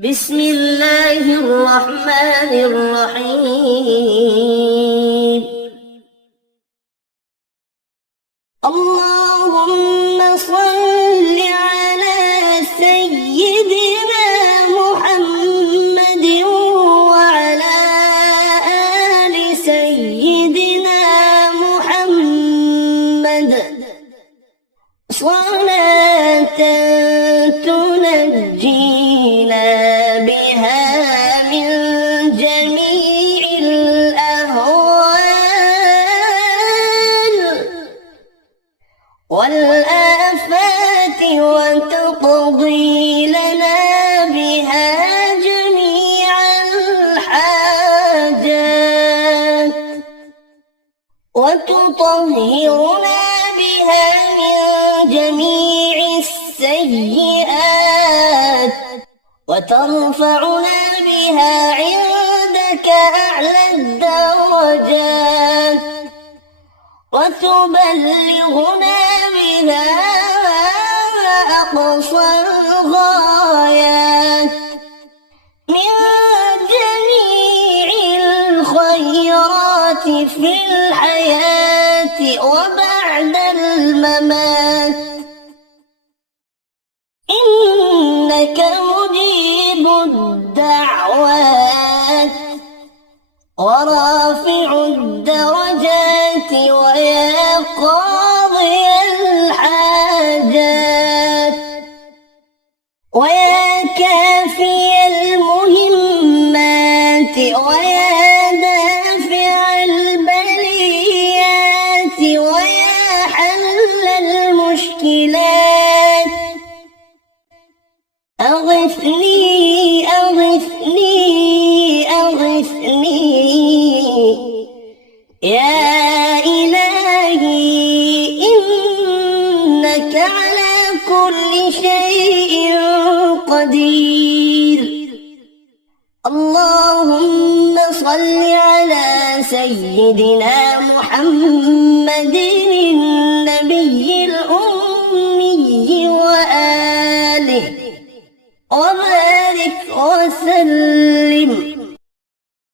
بسم الله الرحمن الرحيم. اللهم صل على سيدنا محمد وعلى آل سيدنا محمد صلاة تنجينا بها من جميع الأهوال والآفات وتقضي لنا بها جميع الحاجات وتطهرنا بها من جميع السيئات وترفعنا بها عندك أعلى الدرجات وتبلغنا بها أقصى الغايات من جميع الخيرات في الحياة وبعد الممات، إنك مجيب الدعوات ورافع الدرجات ويا قاضي الحاجات ويا كافي المهمات ويا دافع البليات ويا حل المشكلات، أغثني أغثني أغثني يا إلهي، إنك على كل شيء قدير. اللهم صل على سيدنا محمد